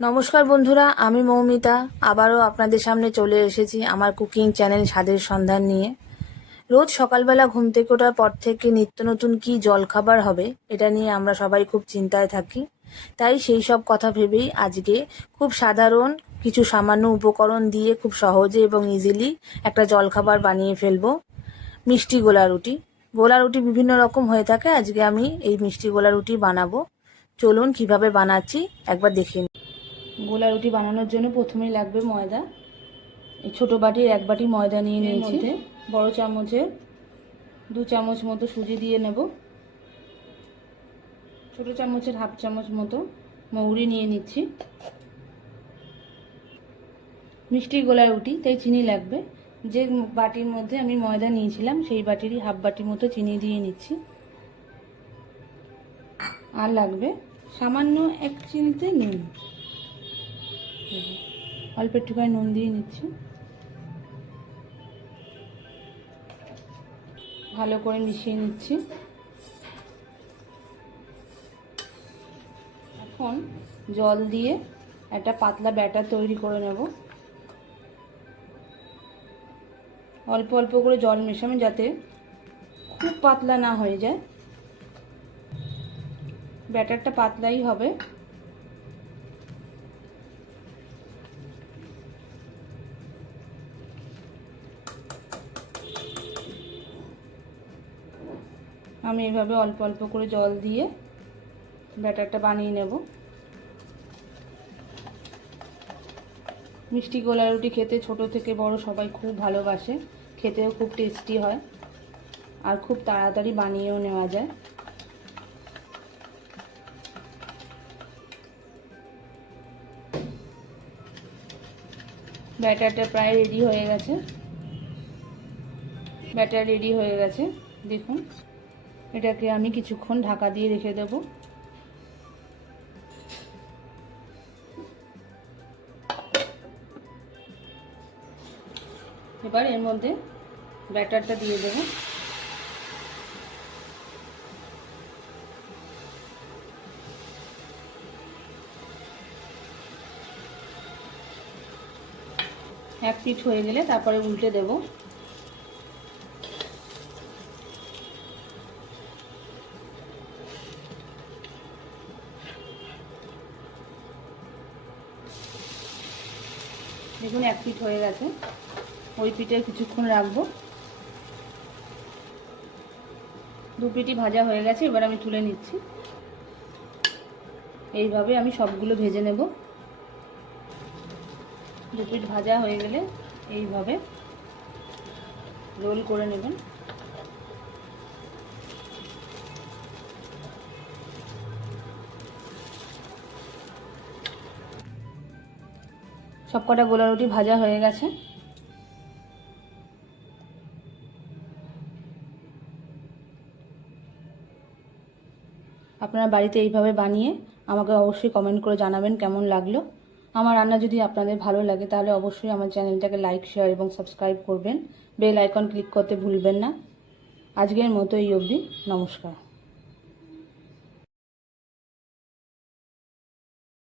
নমস্কার বন্ধুরা, আমি মৌমিতা আবারও আপনাদের সামনে চলে এসেছি আমার কুকিং চ্যানেল স্বাদের সন্ধান নিয়ে। রোজ সকালবেলা ঘুম থেকে ওঠার পর থেকে নিত্য নতুন কী জলখাবার হবে এটা নিয়ে আমরা সবাই খুব চিন্তায় থাকি। তাই সেই সব কথা ভেবেই আজকে খুব সাধারণ কিছু সামান্য উপকরণ দিয়ে খুব সহজে এবং ইজিলি একটা জলখাবার বানিয়ে ফেলবো। মিষ্টি গোলা রুটি। গোলা রুটি বিভিন্ন রকম হয়ে থাকে, আজকে আমি এই মিষ্টি গোলা রুটি বানাবো। চলুন কিভাবে বানাচ্ছি একবার দেখে নিন। গোলা রুটি বানানোর জন্য প্রথমেই লাগবে ময়দা। এই ছোটো বাটির 1 বাটি ময়দা নিয়ে নিয়েছি। বড় চামচে 2 চামচ মতো সুজি দিয়ে নেব। ছোটো চামচের 1/2 চামচ মতো মৌরি নিয়ে নিচ্ছি। মিষ্টি গোলা রুটি তাই চিনি লাগবে। যে বাটির মধ্যে আমি ময়দা নিয়েছিলাম সেই বাটিরই 1/2 বাটি মতো চিনি দিয়ে নিচ্ছি। আর লাগবে সামান্য 1 চিমটে নুন। অল্প একটুখানি নুন দিয়ে নিচ্ছি। ভালো করে মিশিয়ে নিচ্ছি। এখন জল দিয়ে একটা পাতলা ব্যাটার তৈরি করে নেব। অল্প অল্প করে জল মেশানো যাতে খুব পাতলা না হয়ে যায়। ব্যাটারটা পাতলাই হবে। আমি এভাবে অল্প অল্প করে জল দিয়ে ব্যাটারটা বানিয়ে নেব। মিষ্টি গোলা রুটি খেতে ছোট থেকে বড় সবাই খুব ভালোবাসে। খেতেও খুব টেস্টি হয় আর খুব তাড়াতাড়ি বানিয়েও নেওয়া যায়। ব্যাটারটা প্রায় রেডি হয়ে গেছে। ব্যাটার রেডি হয়ে গেছে, দেখুন। এটাকে আমি কিছুক্ষণ ঢাকা দিয়ে রেখে দেব। এবার এর মধ্যে ব্যাটারটা দিয়ে দেব। এক পিঠ হয়ে গেলে তারপরে উল্টে দেব। দেখুন এক পিঠ হয়ে গেছে। ওই পিঠে কিছুক্ষণ রাখবো। 2 পিঠই ভাজা হয়ে গেছে, এবার আমি তুলে নিচ্ছি। এইভাবে আমি সবগুলো ভেজে নেব। 2 পিঠ ভাজা হয়ে গেলে এইভাবে রোল করে নেবেন। সবকটা গোলা রুটি ভাজা হয়ে গেছে। আপনারা বাড়িতে এইভাবে বানিয়ে আমাকে অবশ্যই কমেন্ট করে জানাবেন কেমন লাগলো। আমার রান্না যদি আপনাদের ভালো লাগে তাহলে অবশ্যই আমার চ্যানেলটাকে লাইক, শেয়ার এবং সাবস্ক্রাইব করবেন। বেল আইকন ক্লিক করতে ভুলবেন না। আজকের মতো এই অবধি। নমস্কার।